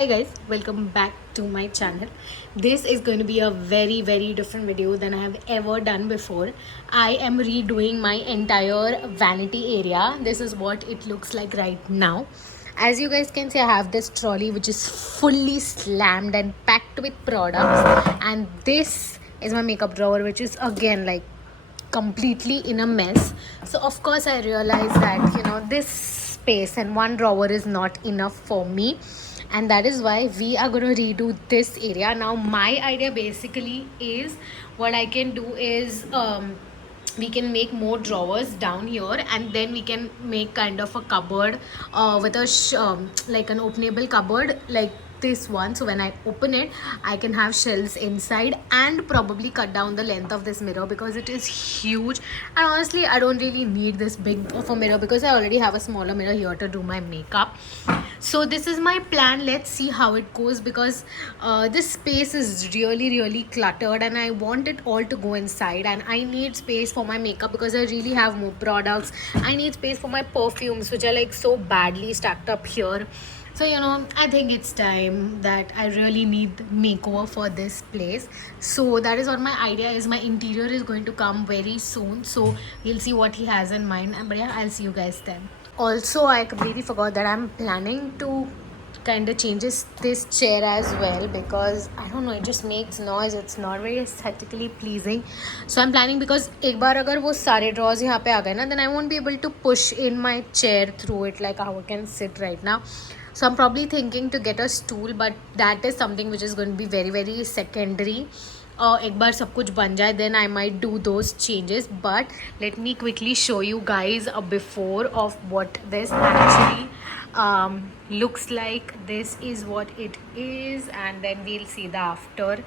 Hi guys, welcome back to my channel. This is going to be a very different video than I have ever done before. I am redoing my entire vanity area. This is what it looks like right now. As you guys can see, I have this trolley which is fully slammed and packed with products, and this is my makeup drawer which is again like completely in a mess. So of course I realized that this space and one drawer is not enough for me, and that is why we are going to redo this area. Now my idea basically is, what I can do is we can make more drawers down here, and then we can make kind of a cupboard with a like an openable cupboard like this one. So when I open it, I can have shelves inside, and probably cut down the length of this mirror because it is huge. And honestly, I don't really need this big of a mirror because I already have a smaller mirror here to do my makeup. So this is my plan. Let's see how it goes, because this space is really cluttered and I want it all to go inside, and I need space for my makeup because I really have more products. I need space for my perfumes, which are like so badly stacked up here. So I think it's time that I really need makeover for this place. So that is what my idea is. My interior is going to come very soon, so we'll see what he has in mind. But yeah, I'll see you guys then. Also, I completely forgot that I'm planning to kind of changes this chair as well, because I don't know, it just makes noise. It's not very aesthetically pleasing. So I'm planning, because एक बार अगर वो सारे drawers यहाँ पे आ गए ना, then I won't be able to push in my chair through it like how I can sit right now. So I'm probably thinking to get a stool, but that is something which is going to be very secondary. एक बार सब कुछ बन जाए, then I might do those changes. But let me quickly show you guys a before of what this actually looks like. This is what it is, and then we'll see the after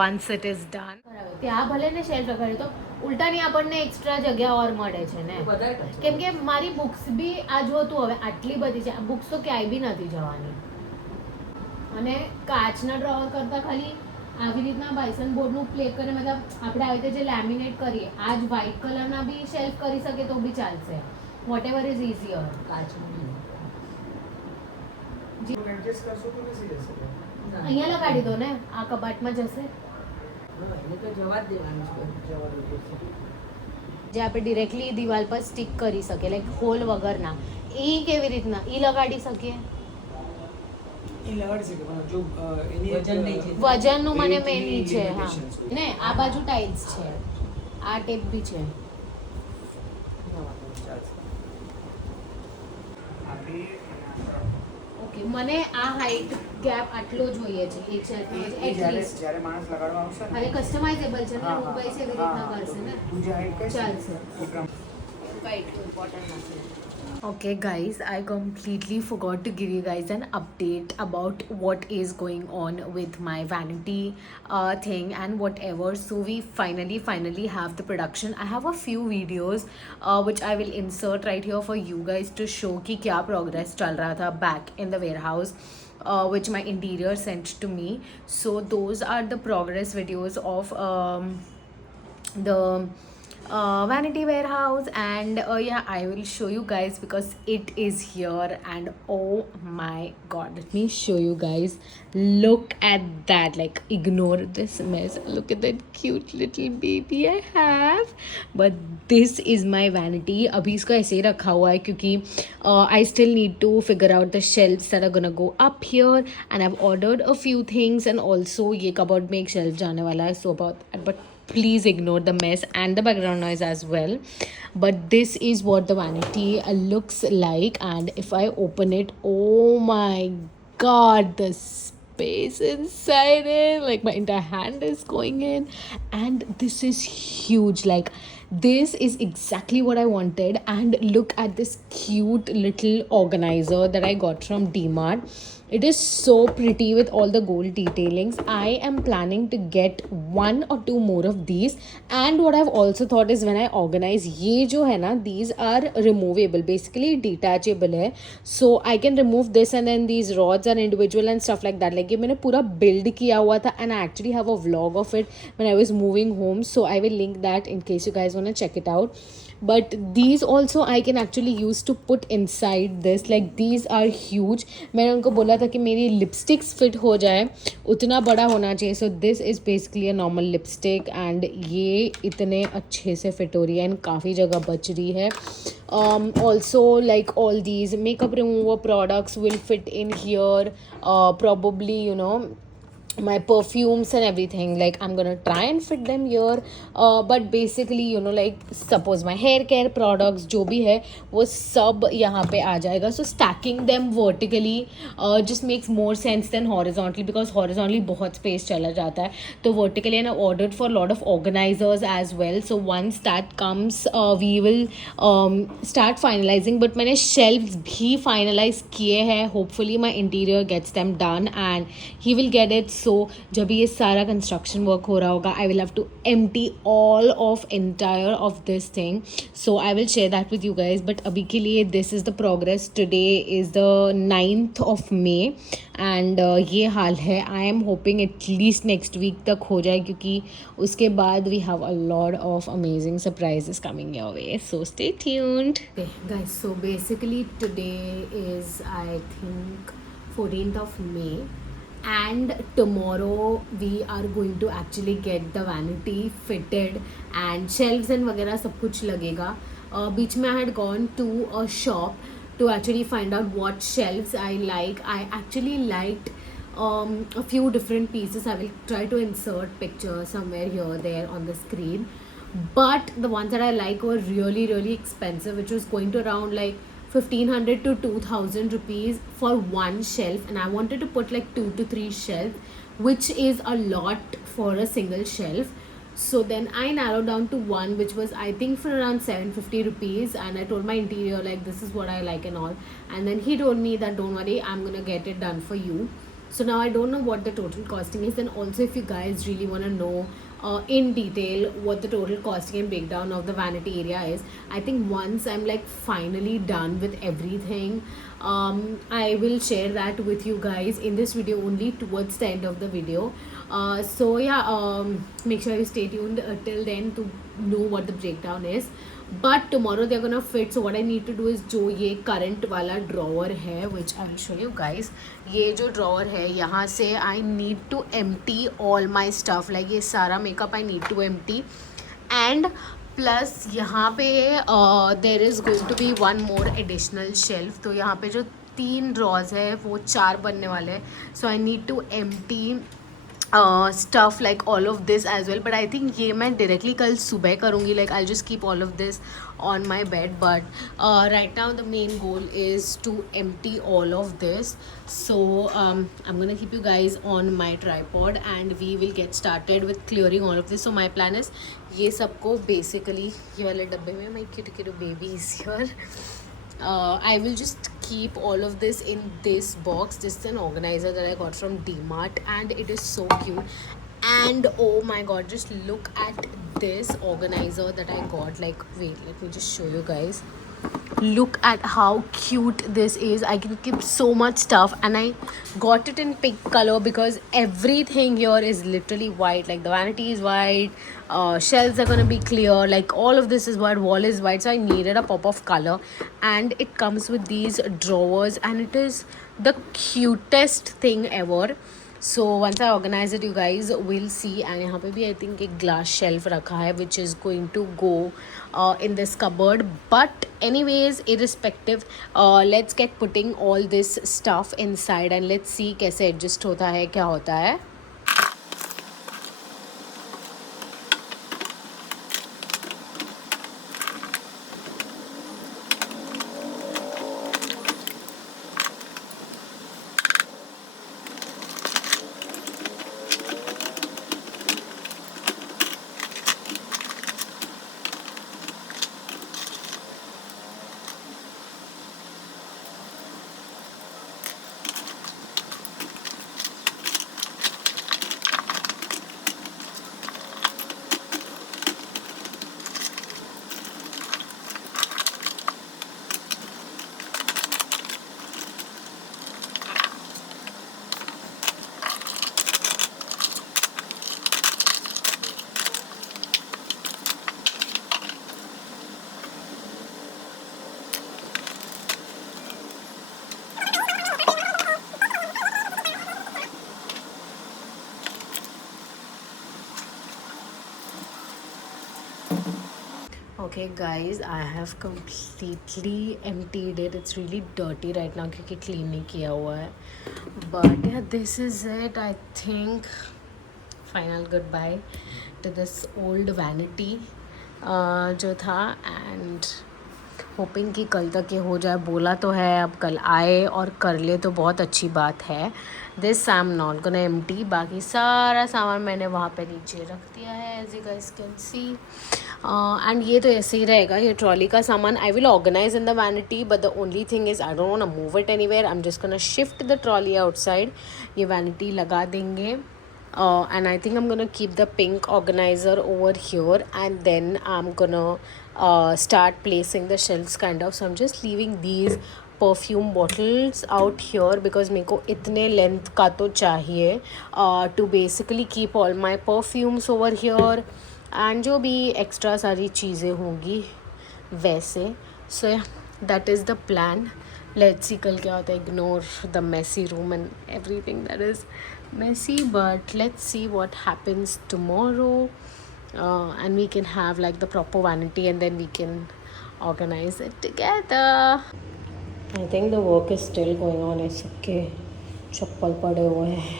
once it is done. ત્યાં ભલે ને shelf લગાડ્યું તો ઉલટાની આપણને extra જગ્યા ઓર મળે છે ને, કેમ કે મારી બુક્સ બી આ જો તું હવે આટલી બધી છે, બુક્સ તો ક્યાંય બી નથી જવાની, અને કાચના ડ્રોવર કરતાં ખાલી આવી રીતના બાયસન બોર્ડનું પ્લે કરે, મતલબ આપણે આવી રીતે જે લેમિનેટ કરીએ આ જ વ્હાઇટ કલરના બી શેલ્ફ કરી શકે તો બી ચાલશે. Whatever is easier. કાચનું અહીંયા લગાડી દો ને, આ કબાટમાં જશે. જે આપણે ડિરેક્ટલી દિવાલ પર સ્ટિક કરી શકીએ, લાઈક હોલ વગરના, એ કેવી રીતના એ લગાડી શકીએ? વજનનું મને મેન ઈ છે. હા ને, આ બાજુ ટાઇલ્સ છે, આ ટેપ બી છે. ઓકે, મને આ હાઈટ ગેપ આટલો જોઈએ છે, એક છે એટલીસ્ટ. જ્યારે માણસ લગાડવા આવશે ને, હવે કસ્ટમાઇઝેબલ છે ને, મોબાઈલ છે એવી રીતના કરશે ને, ચાલશે. કઈ એટલું ઇમ્પોર્ટન્ટ નથી. Okay guys, I completely forgot to give you guys an update about what is going on with my vanity thing and whatever. So we finally have the production. I have a few videos which I will insert right here for you guys to show ki kya progress chal raha tha back in the warehouse, which my interior sent to me. So those are the progress videos of the vanity warehouse, and yeah, I will show you guys because it is here. And oh my god, let me show you guys. Look at that, like ignore this mess, look at that cute little baby I have. But this is my vanity. abhi isko aise hi rakha hua hai kyunki I still need to figure out the shelves that are gonna go up here, and I've ordered a few things, and also ye cupboard mein ek shelf jane wala hai. So about that, but please ignore the mess and the background noise as well. But this is what the vanity looks like, and if I open it, oh my god, the space inside it, like my entire hand is going in, and this is huge. Like this is exactly what I wanted. And look at this cute little organizer that I got from DMart. It is so pretty with all the gold detailings. I am planning to get 1 or 2 more of these. And what I've also thought is, when I organize, ye jo hai na, these are removable, basically detachable hai. So I can remove this, and then these rods are individual and stuff like that. Like ye maine pura build kiya hua tha, and I actually have a vlog of it when I was moving home. So I will link that in case you guys want to check it out. but these also I can actually use to put inside this. Like these are huge. मैंने उनको बोला था कि मेरी lipsticks fit हो जाए उतना बड़ा होना चाहिए. So this is basically a normal lipstick and ये इतने अच्छे से फिट हो रही है and काफ़ी जगह बच रही है. Also like all these makeup remover products will fit in here. Probably, you know, my perfumes and everything, like I'm gonna try and fit them here. But basically, you know, like suppose my hair care products जो भी है वो सब यहाँ पे आ जाएगा. So stacking them vertically just makes more sense than horizontally, because horizontally बहुत space चला जाता है. तो vertically, and I ordered for a lot of organizers as well. So once that comes we will start finalizing. But मैंने shelves भी finalize किए हैं. Hopefully my interior gets them done and he will get it. So जब ये सारा construction work हो रहा होगा, I will have to empty all of entire of this thing. So I will share that with you guys. But अभी के लिए this is the progress. Today is the 9th of May and ये हाल है. I am hoping at least next week तक हो जाए, क्योंकि उसके बाद we have a lot of amazing surprises coming your way. So stay tuned. Guys, so basically today is I think 14th of May. And tomorrow we are going to actually get the vanity fitted and shelves and वगैरह सब कुछ लगेगा. बीच में I had gone to a shop to actually find out what shelves I like. I actually liked a few different pieces. I will try to insert pictures somewhere here there on the screen. But the ones that I like were really really expensive, which was going to around like 1500 to 2000 rupees for one shelf, and I wanted to put like 2 to 3 shelves, which is a lot for a single shelf. So then I narrowed down to one, which was I think for around 750 rupees, and I told my interior like this is what I like and all, and then he told me that don't worry, I'm gonna get it done for you. So now I don't know what the total costing is. And also if you guys really want to know in detail what the total costing and breakdown of the vanity area is, I think once I'm like finally done with everything, I will share that with you guys in this video only towards the end of the video. So yeah, make sure you stay tuned till then to know what the breakdown is. But tomorrow they're gonna fit. So what I need to do is जो ये current वाला drawer है, which I'll show you guys. ये जो drawer है यहाँ से I need to empty all my stuff. Like ये सारा makeup I need to empty. And plus यहाँ पे there is going to be one more additional shelf. तो यहाँ पे जो 3 drawers है वो 4 बनने वाले हैं. So I need to empty stuff like all of this as well. But I think ये मैं directly कल सुबह करूँगी. Like I'll just keep all of this on my bed. But right now the main goal is to empty all of this. So I'm gonna keep you guys on my tripod and we will get started with clearing all of this. So my plan is ये सबको basically ये वाले डब्बे में my cute baby is here. I will just keep all of this in this box. This is an organizer that I got from DMart and it is so cute. And oh my god, just look at this organizer that I got. Like wait, let me just show you guys. Look at how cute this is. I can keep so much stuff, and I got it in pink color because everything here is literally white. Like the vanity is white, shelves are gonna be clear, like all of this is white, wall is white, so I needed a pop of color. And it comes with these drawers and it is the cutest thing ever. So once I organize it, you guys will see. And यहाँ पे भी I think एक glass shelf रखा है which is going to go in this cupboard. But anyways, irrespective, let's get putting all this stuff inside and let's see कैसे adjust होता है, क्या होता है. Okay guys, I have completely emptied it. It's really dirty right now क्योंकि clean नहीं किया हुआ है. But yeah, this is it. I think final goodbye to this old vanity जो था, and होपिंग कि कल तक ये हो जाए. बोला तो है, अब कल आए और कर ले तो बहुत अच्छी बात है. This I am not gonna empty. बाकी सारा सामान मैंने वहाँ पे नीचे रख दिया है, as you guys can see. And ये तो ऐसे ही रहेगा, ये ट्रॉली का सामान I will organise in the vanity. But the only thing is I don't want to move it anywhere. I am just gonna shift the trolley outside. ये vanity लगा देंगे. And I think I'm gonna keep the pink organizer over here, and then I'm gonna start placing the shelves kind of. So I'm just leaving these perfume bottles out here because मेरे को इतने length का तो चाहिए to basically keep all my perfumes over here, and जो भी extra सारी चीज़ें होंगी वैसे. So yeah, that is the plan. Let's see कल क्या होता है. Ignore the messy room and everything that is messy, but let's see what happens tomorrow, and we can have like the proper vanity, and then we can organize it together. I think the work is still going on. It's okay. चप्पल पड़े हुए हैं.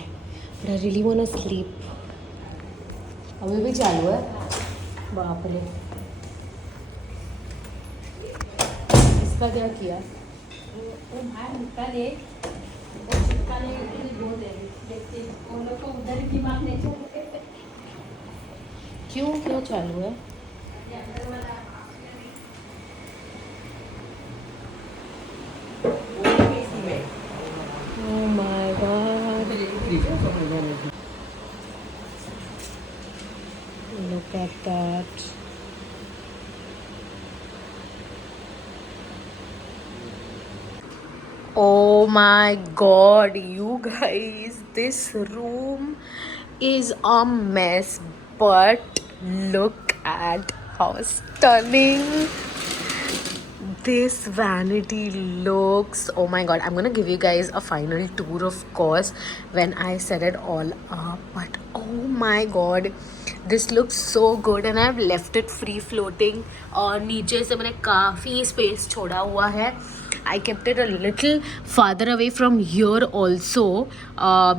But I really want to sleep. अभी भी चालू है. बाप रे. इसका क्या किया? क्यों क्या चालू है? Oh my God. Look at that. Oh my God, you guys, this room is a mess, but look at how stunning this vanity looks. Oh my God, I'm gonna give you guys a final tour, of course, when I set it all up. But oh my God, this looks so good, and I've left it free floating. और नीचे से मैंने काफ़ी space छोड़ा हुआ है. I kept it a little farther away from here also.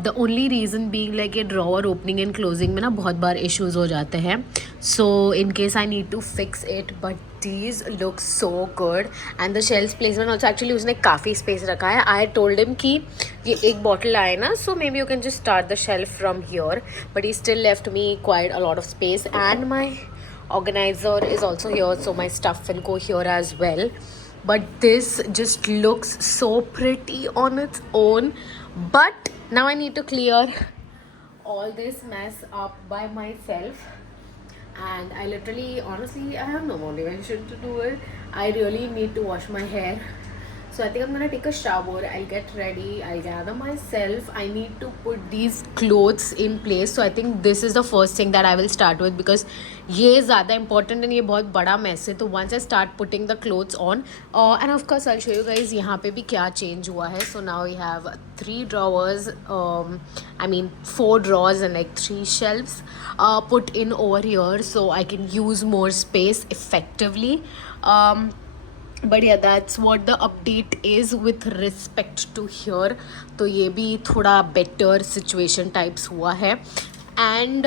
The only reason being like ये drawer opening and closing में ना बहुत बार issues हो जाते हैं. So in case I need to fix it, but these look so good. And the shelves placement also, actually उसने काफ़ी space रखा है. I told him कि ये एक bottle आए ना, so maybe you can just start the shelf from here. But he still left me quite a lot of space, and my organizer is also here, so my stuff will go here as well. But this just looks so pretty on its own. But now I need to clear all this mess up by myself, and I literally, honestly, I have no motivation to do it. I really need to wash my hair. So I think I'm gonna take a shower. I'll get ready. I'll gather myself. I need to put these clothes in place. So I think this is the first thing that I will start with, because ये ज़्यादा important and ये बहुत बड़ा mess है. तो once I start putting the clothes on, and of course I'll show you guys यहाँ पे भी क्या change हुआ है. So now we have 3 drawers. I mean 4 drawers and like 3 shelves put in over here, so I can use more space effectively. But yeah, that's what the update is with respect to here. तो ये भी थोड़ा better situation types हुआ है. And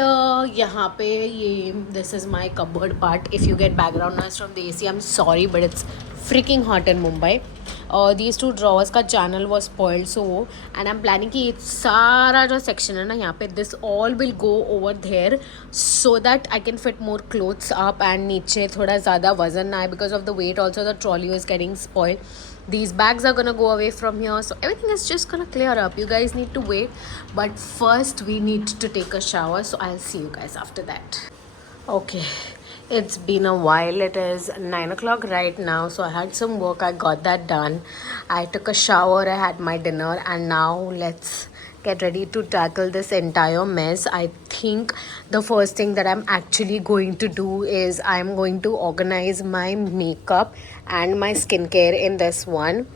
यहाँ पे ये this is my cupboard part. If you get background noise from the AC, I'm sorry, but it's freaking hot in Mumbai. These 2 drawers का channel was spoiled, so and I'm planning कि सारा जो section है ना यहाँ पे, this all will go over there so that I can fit more clothes up, and नीचे थोड़ा ज़्यादा वज़न ना आए because of the weight. Also the trolley was getting spoiled. These bags are gonna go away from here, so everything is just gonna clear up. You guys need to wait, but first we need to take a shower, so I'll see you guys after that. Okay, it's been a while. It is 9 o'clock right now, so I had some work. I got that done. I took a shower, I had my dinner, and now let's get ready to tackle this entire mess. I think the first thing that I'm actually going to do is I'm going to organize my makeup and my skincare in this one.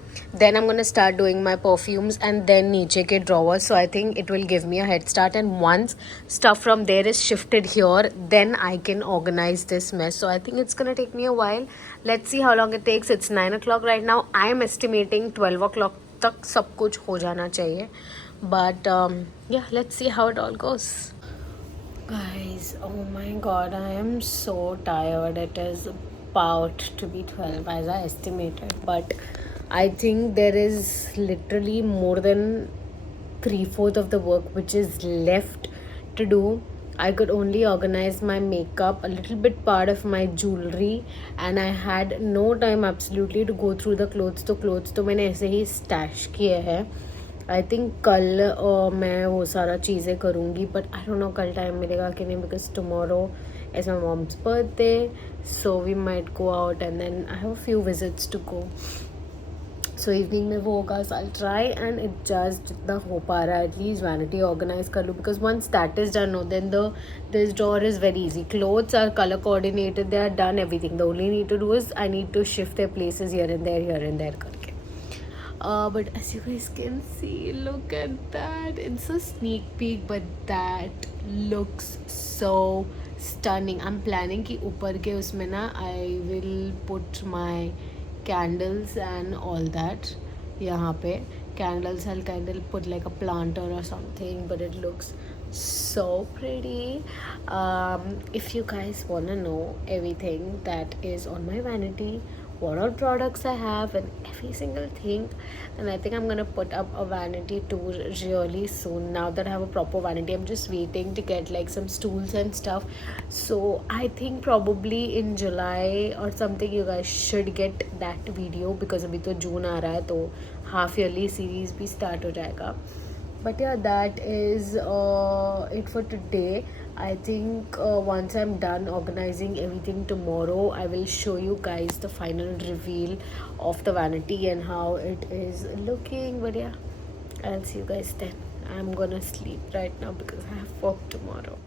Then I'm gonna start doing my perfumes and then niche ke drawers. So I think it will give me a head start. And once stuff from there is shifted here, then I can organize this mess. So I think it's gonna take me a while. Let's see how long it takes. It's 9 o'clock right now. I am estimating 12 o'clock तक सब कुछ हो जाना चाहिए. But yeah, let's see how it all goes. Guys, oh my god, I am so tired. It is about to be 12 as I estimated, but I think there is literally more than 3/4 of the work which is left to do. I could only organize my makeup, a little bit part of my jewelry, and I had no time absolutely to go through the clothes. तो मैंने ऐसे ही stash किए हैं. I think कल मैं वो सारा चीज़ें करूँगी, बट आई डोंट नो कल टाइम मिलेगा कि नहीं, because tomorrow is my mom's birthday, so we might go out and then I have a few visits to go. So evening में वो होगा. So I try and it just जितना हो पा रहा है एटलीस्ट वैनिटी ऑर्गेनाइज कर लूँ, because once that is done no then this drawer is very easy. Clothes are colour coordinated, they are done everything. The only need to do is I need to shift their places here and there करके. But as you guys can see, look at that. It's a sneak peek, but that looks so stunning. I'm planning कि ऊपर के उसमें ना I will put my candles and all that. यहाँ पे candles, I'll kind of put like a planter or something, but it looks so pretty. If you guys want to know everything that is on my vanity, what all products I have and every single thing, and I think I'm gonna put up a vanity tour really soon. Now that I have a proper vanity, I'm just waiting to get like some stools and stuff. So I think probably in July or something you guys should get that video, because अभी तो जून आ रहा है तो half yearly series भी start हो जाएगा. But yeah, that is it for today. I think once I'm done organizing everything tomorrow, I will show you guys the final reveal of the vanity and how it is looking. But yeah, I'll see you guys then. I'm gonna sleep right now because I have work tomorrow.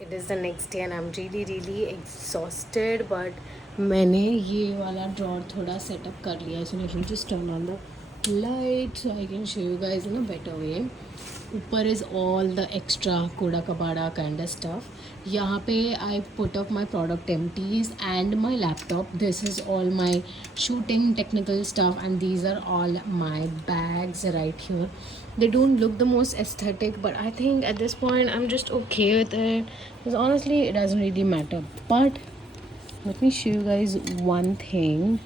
It is the next day and I'm really exhausted, but मैंने ये वाला drawer थोड़ा setup कर लिया है. So let me just turn on the light so I can show you guys in a better way. ऊपर is all the extra कूड़ा कबाड़ा kind of stuff. यहाँ पे I put up my product empties and my laptop. This is all my shooting technical stuff, and these are all my bags right here. They don't look the most aesthetic, but I think at this point I'm just okay with it, because honestly it doesn't really matter. But let me show you guys one thing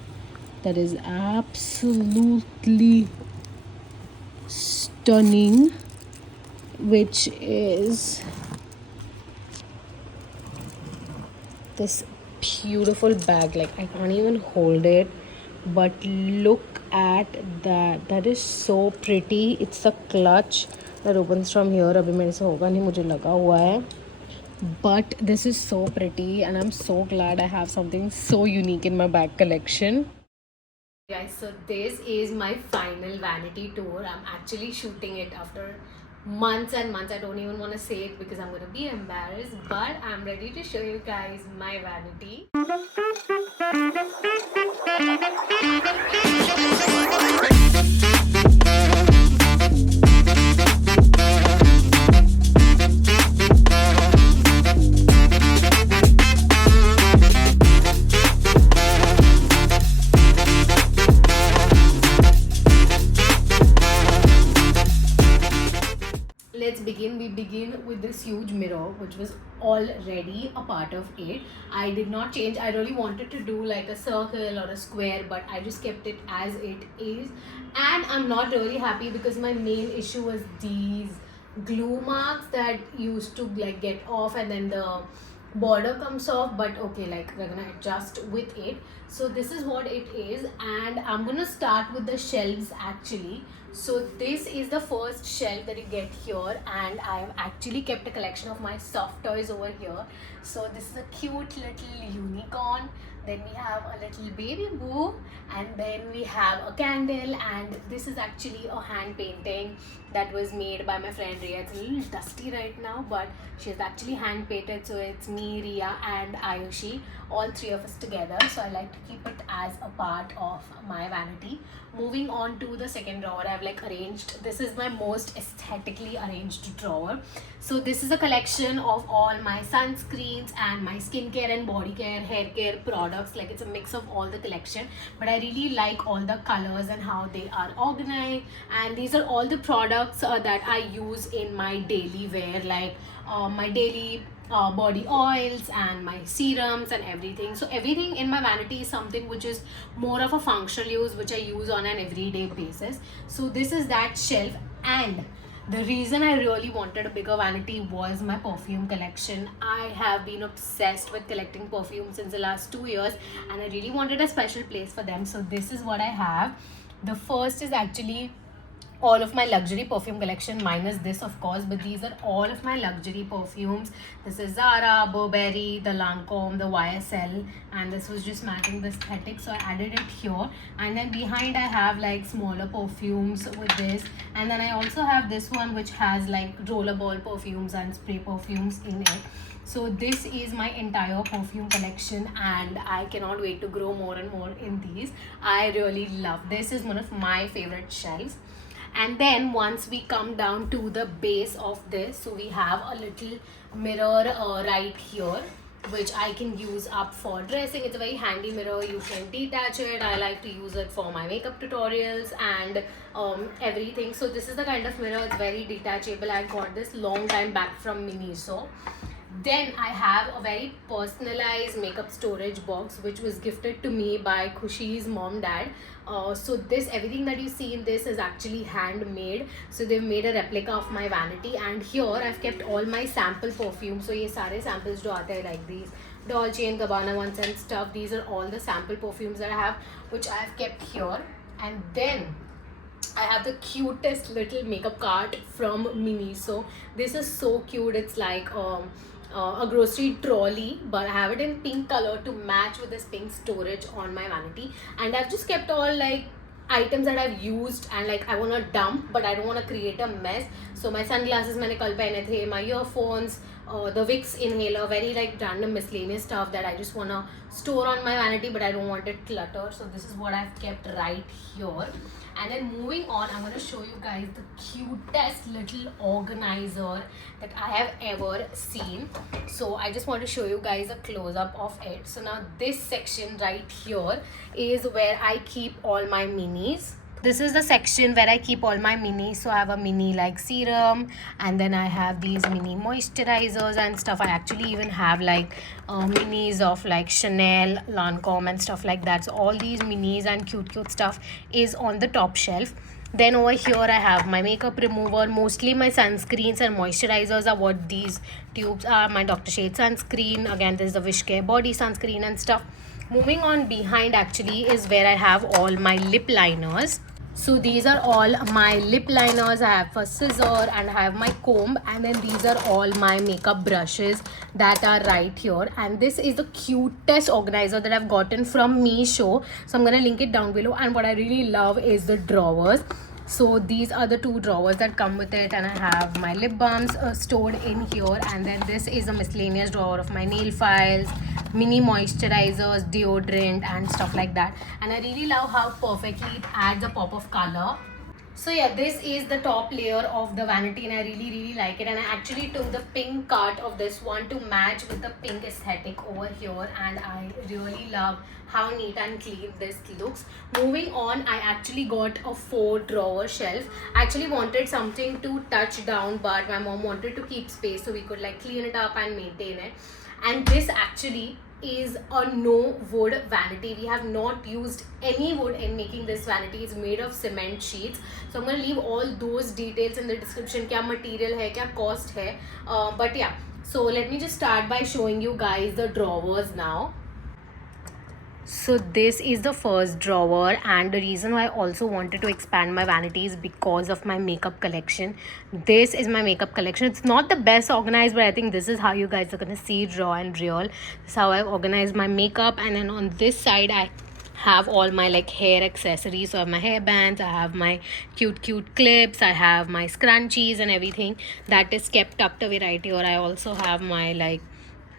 that is absolutely stunning, which is this beautiful bag. Like I can't even hold it, but look at that. That is so pretty. It's a clutch that opens from here. अभी मेरे से होगा नहीं, मुझे लगा हुआ है. But this is so pretty and I'm so glad I have something so unique in my bag collection. Guys, so this is my final vanity tour. I'm actually shooting it after months and months. I don't even want to say it because I'm going to be embarrassed, but I'm ready to show you guys my vanity. We begin with this huge mirror, which was already a part of it. I did not change. I really wanted to do like a circle or a square, but I just kept it as it is. And I'm not really happy because my main issue was these glue marks that used to like get off and then the border comes off. But okay, like we're gonna adjust with it. So this is what it is, and I'm gonna start with the shelves actually. So this is the first shelf that you get here, and I have actually kept a collection of my soft toys over here. So this is a cute little unicorn then we have a little baby boo, and then we have a candle, and this is actually a hand painting that was made by my friend Ria. It's a little dusty right now, but she's actually hand painted, so it's me, Ria and Ayushi, all three of us together. So I like to keep it as a part of my vanity. Moving on to the second drawer, I've like arranged, this is my most aesthetically arranged drawer. So this is a collection of all my sunscreens and my skincare and body care, hair care products. Like, it's a mix of all the collection, but I really like all the colors and how they are organized. And these are all the products that I use in my daily wear, like my daily body oils and my serums and everything. So everything in my vanity is something which is more of a functional use, which I use on an everyday basis. So this is that shelf. And the reason I really wanted a bigger vanity was my perfume collection. I have been obsessed with collecting perfume since the last 2 years, and I really wanted a special place for them. So this is what I have. The first is actually all of my luxury perfume collection, minus this of course, but these are all of my luxury perfumes. This is Zara, Burberry, the Lancome, the YSL, and this was just matching the aesthetic, so I added it here. And then behind I have like smaller perfumes with this, and then I also have this one which has like rollerball perfumes and spray perfumes in it. So this is my entire perfume collection, and I cannot wait to grow more and more in these. I really love this. Is one of my favorite shelves. And then once we come down to the base of this, so we have a little mirror right here, which I can use up for dressing. It's a very handy mirror. You can detach it. I like to use it for my makeup tutorials and everything. So this is the kind of mirror. It's very detachable. I got this long time back from Miniso. Then I have a very personalized makeup storage box which was gifted to me by Khushi's mom dad. So this, everything that you see in this is actually handmade. So they've made a replica of my vanity, and here I've kept all my sample perfumes. So ye sare samples jo aate hai, like these Dolce & Gabbana ones and stuff, these are all the sample perfumes that I have, which I've kept here. And then I have the cutest little makeup cart from Miniso. This is so cute. It's like a grocery trolley, but I have it in pink color to match with this pink storage on my vanity. And I've just kept all like items that I've used and like I want to dump, but I don't want to create a mess. So my sunglasses मैंने कल पहने थे, my earphones, the Vicks inhaler, very like random miscellaneous stuff that I just want to store on my vanity, but I don't want it cluttered. So this is what I've kept right here. And then moving on, I'm going to show you guys the cutest little organizer that I have ever seen. So I just want to show you guys a close-up of it. So now this section right here is where I keep all my minis. This is the section where I keep all my minis. So I have a mini like serum, and then I have these mini moisturizers and stuff. I actually even have like minis of like Chanel, Lancome and stuff like that. So all these minis and cute stuff is on the top shelf. Then over here I have my makeup remover. Mostly my sunscreens and moisturizers are what these tubes are. My Dr. Shade sunscreen. Again, this is the Wishcare body sunscreen and stuff. Moving on, behind actually is where I have all my lip liners. So these are all my lip liners. I have a scissor and I have my comb, and then these are all my makeup brushes that are right here. And this is the cutest organizer that I've gotten from Meesho. So I'm gonna link it down below. And what I really love is the drawers. So these are the two drawers that come with it, and I have my lip balms stored in here. And then this is a miscellaneous drawer of my nail files, mini moisturizers, deodorant and stuff like that. And I really love how perfectly it adds a pop of color. So yeah, this is the top layer of the vanity, and I really like it. And I actually took the pink cart of this one to match with the pink aesthetic over here, and I really love how neat and clean this looks. Moving on, I actually got a 4-drawer shelf. I actually wanted something to touch down, but my mom wanted to keep space so we could like clean it up and maintain it. And this actually is a no wood vanity. We have not used any wood in making this vanity. It's made of cement sheets. So I'm going to leave all those details in the description. Kya material hai, kya cost hai. But yeah, so let me just start by showing you guys the drawers now. So this is the first drawer, and the reason why I also wanted to expand my vanity is because of my makeup collection. This is my makeup collection. It's not the best organized, but I think this is how you guys are gonna see it raw and real. This is how I've organized my makeup. And then on this side I have all my like hair accessories. So I have my hair bands, I have my cute clips, I have my scrunchies and everything that is kept tucked away right here. I also have my like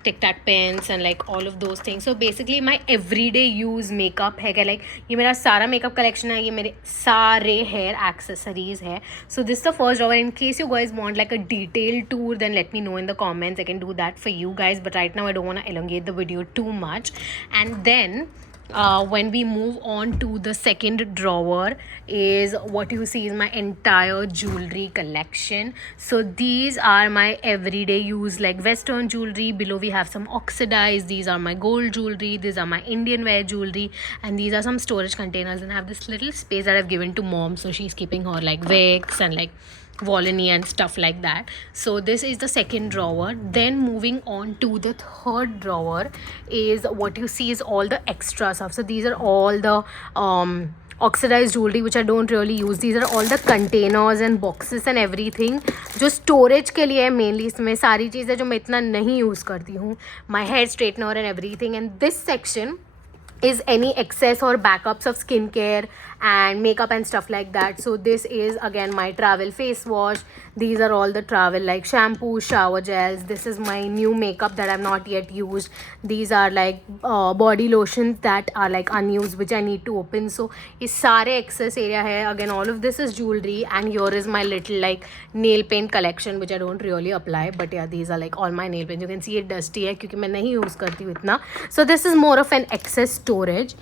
tic tac pens and like all of those things. So basically my everyday use makeup है क्या, like ये मेरा सारा makeup collection है, ये मेरे सारे hair accessories है. So this is the first drawer. In case you guys want like a detailed tour, then let me know in the comments. I can do that for you guys, but right now I don't want to elongate the video too much. And then when we move on to the second drawer is what you see is my entire jewelry collection. So these are my everyday use like western jewelry. Below we have some oxidized. These are my gold jewelry. These are my Indian wear jewelry, and these are some storage containers. And I have this little space that I've given to mom, so she's keeping her like wigs and like Volany and stuff like that. So this is the second drawer. Then moving on to the third drawer is what you see is all the extra stuff. So these are all the oxidized jewelry which I don't really use. These are all the containers and boxes and everything जो storage के लिए है mainly. इसमें सारी चीज़ें जो मैं इतना नहीं use करती हूँ, my hair straightener and everything. And this section is any excess or backups of skincare and makeup and stuff like that. So this is again my travel face wash. These are all the travel like shampoo, shower gels. This is my new makeup that I've not yet used. These are like body lotions that are like unused which I need to open. So is sare excess area hai. Again all of this is jewelry, and here is my little like nail paint collection which I don't really apply, but yeah, these are like all my nail paints. You can see it dusty hai क्योंकि मैं नहीं use करती हूँ इतना. So this is more of an excess storage.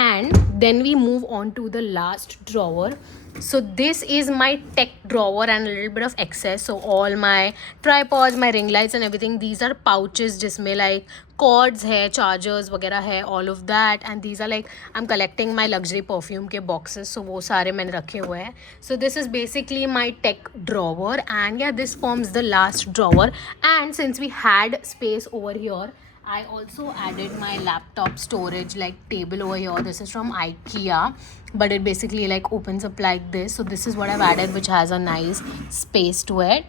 And then we move on to the last drawer. So this is my tech drawer and a little bit of excess. So all my tripods, my ring lights and everything, these are pouches जिसमें like cords है, chargers वगैरह है, all of that. And these are like I'm collecting my luxury perfume के boxes, so वो सारे मैंने रखे हुए हैं. So this is basically my tech drawer, and yeah, this forms the last drawer. And since we had space over here, I also added my laptop storage like table over here. This is from IKEA, but it basically like opens up like this. So this is what I've added, which has a nice space to it.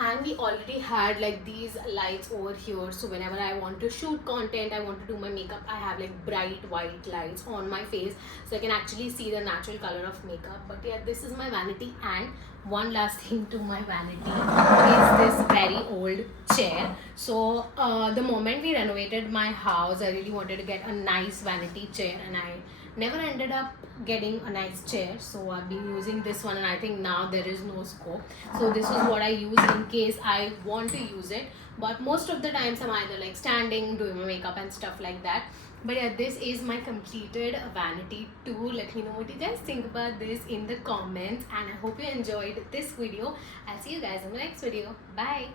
And we already had like these lights over here, so whenever I want to shoot content, I want to do my makeup, I have like bright white lights on my face so I can actually see the natural color of makeup. But yeah, this is my vanity. And one last thing to my vanity is this very old chair. So the moment we renovated my house, I really wanted to get a nice vanity chair, and I never ended up getting a nice chair, so I've been using this one, and I think now there is no scope. So this is what I use in case I want to use it, but most of the times I'm either like standing, doing my makeup and stuff like that. But yeah, this is my completed vanity tour. Let me know what you guys think about this in the comments, and I hope you enjoyed this video. I'll see you guys in the next video. Bye.